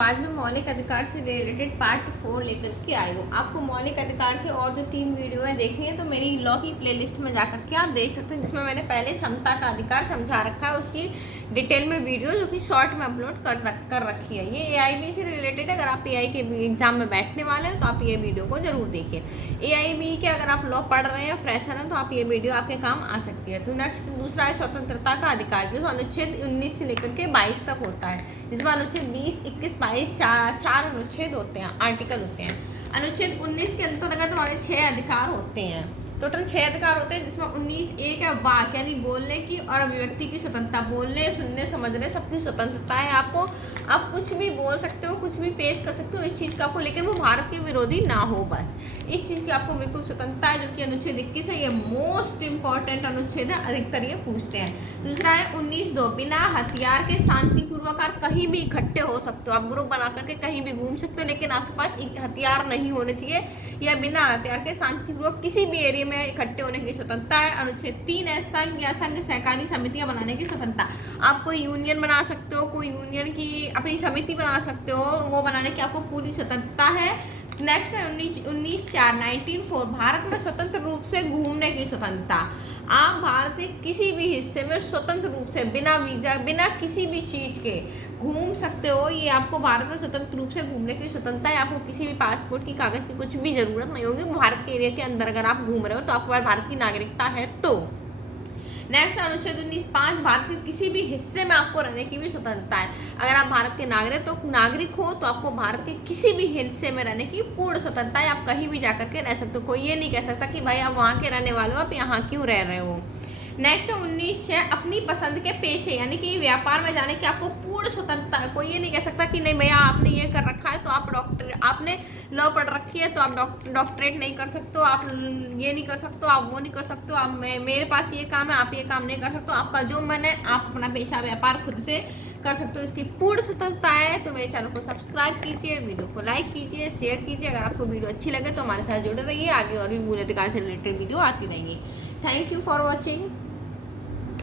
आज मैं मौलिक अधिकार से रिलेटेड पार्ट 4 लेकर के आई हूँ। आपको मौलिक अधिकार से और जो 3 वीडियो है देखनी है तो मेरी लॉ की प्लेलिस्ट में जाकर के आप देख सकते हैं, जिसमें मैंने पहले समता का अधिकार समझा रखा है, उसकी डिटेल में वीडियो जो कि शॉर्ट में अपलोड कर रखी है। ये AIB से रिलेटेड है। अगर आप AI के एग्जाम में बैठने वाले हैं तो आप ये वीडियो को जरूर देखिए। AIB के अगर आप लॉ पढ़ रहे हैं या फ्रेशर हैं तो आप ये वीडियो आपके काम आ सकती है। तो नेक्स्ट दूसरा है स्वतंत्रता का अधिकार, जो अनुच्छेद 19 से लेकर के 22 तक होता है, जिसमें अनुच्छेद 20, 21, 22 चार अनुच्छेद होते हैं, आर्टिकल होते हैं। अनुच्छेद 19 के अंतर्गत हमारे 6 अधिकार होते हैं। टोटल 6 अधिकार होते हैं, जिसमें 19 है वाक यानी बोलने की और अभिव्यक्ति की स्वतंत्रता, बोलने सुनने समझने सबकी स्वतंत्रता है। आपको आप कुछ भी बोल सकते हो, कुछ भी पेश कर सकते हो इस चीज़ का आपको, लेकिन वो भारत के विरोधी ना हो, बस इस चीज़ की आपको बिल्कुल स्वतंत्रता है, जो कि अनुच्छेद 21 है। ये मोस्ट इंपॉर्टेंट अनुच्छेद है, अधिकतर ये पूछते हैं। दूसरा है 19(2), बिना हथियार के शांतिपूर्वक आप कहीं भी इकट्ठे हो सकते हो, आप ग्रुप बना करके कहीं भी घूम सकते हो, लेकिन आपके पास हथियार नहीं होने चाहिए, या बिना हथियार के शांतिपूर्वक किसी भी एरिया में इकट्ठे होने की स्वतंत्रता है। अनुच्छेद 3 है संघ या संघ सहकारी समितियां बनाने की स्वतंत्रता, आप कोई यूनियन बना सकते हो, कोई यूनियन की अपनी समिति बना सकते हो, वो बनाने की आपको पूरी स्वतंत्रता है। नेक्स्ट है 19(4) भारत में स्वतंत्र रूप से घूमने की स्वतंत्रता, आप भारत के किसी भी हिस्से में स्वतंत्र रूप से बिना वीजा बिना किसी भी चीज़ के घूम सकते हो। ये आपको भारत में स्वतंत्र रूप से घूमने की स्वतंत्रता है। आपको किसी भी पासपोर्ट की कागज़ की कुछ भी ज़रूरत नहीं होगी। भारत के एरिया के अंदर अगर आप घूम रहे हो तो आपके पास भारत की नागरिकता है। तो नेक्स्ट अनुच्छेद 19(5), भारत के किसी भी हिस्से में आपको रहने की भी स्वतंत्रता है। अगर आप भारत के नागरिक हो तो आपको भारत के किसी भी हिस्से में रहने की पूर्ण स्वतंत्रता है। आप कहीं भी जाकर के रह सकते हो, कोई ये नहीं कह सकता कि भाई आप वहाँ के रहने वाले हो, आप यहाँ क्यों रह रहे हो। नेक्स्ट 19(6), अपनी पसंद के पेशे यानी कि व्यापार में जाने की आपको पूर्ण स्वतंत्रता है। कोई ये नहीं कह सकता कि नहीं भैया आपने ये कर रखा है तो आप आपने लॉ पढ़ रखी है तो आप डॉक्टरेट नहीं कर सकते हो, आप ये नहीं कर सकते हो, आप वो नहीं कर सकते हो, आप मेरे पास ये काम है आप ये काम नहीं कर सकते हो, आपका जो मन है आप अपना पेशा व्यापार खुद से कर सकते हो, इसकी पूर्ण स्वतंत्रता है। तो मेरे चैनल को सब्सक्राइब कीजिए, वीडियो को लाइक कीजिए, शेयर कीजिए। अगर आपको वीडियो अच्छी लगे तो हमारे साथ जुड़े रहिए, आगे और भी मूल अधिकार से रिलेटेड वीडियो आती रहेंगी। Thank you for watching.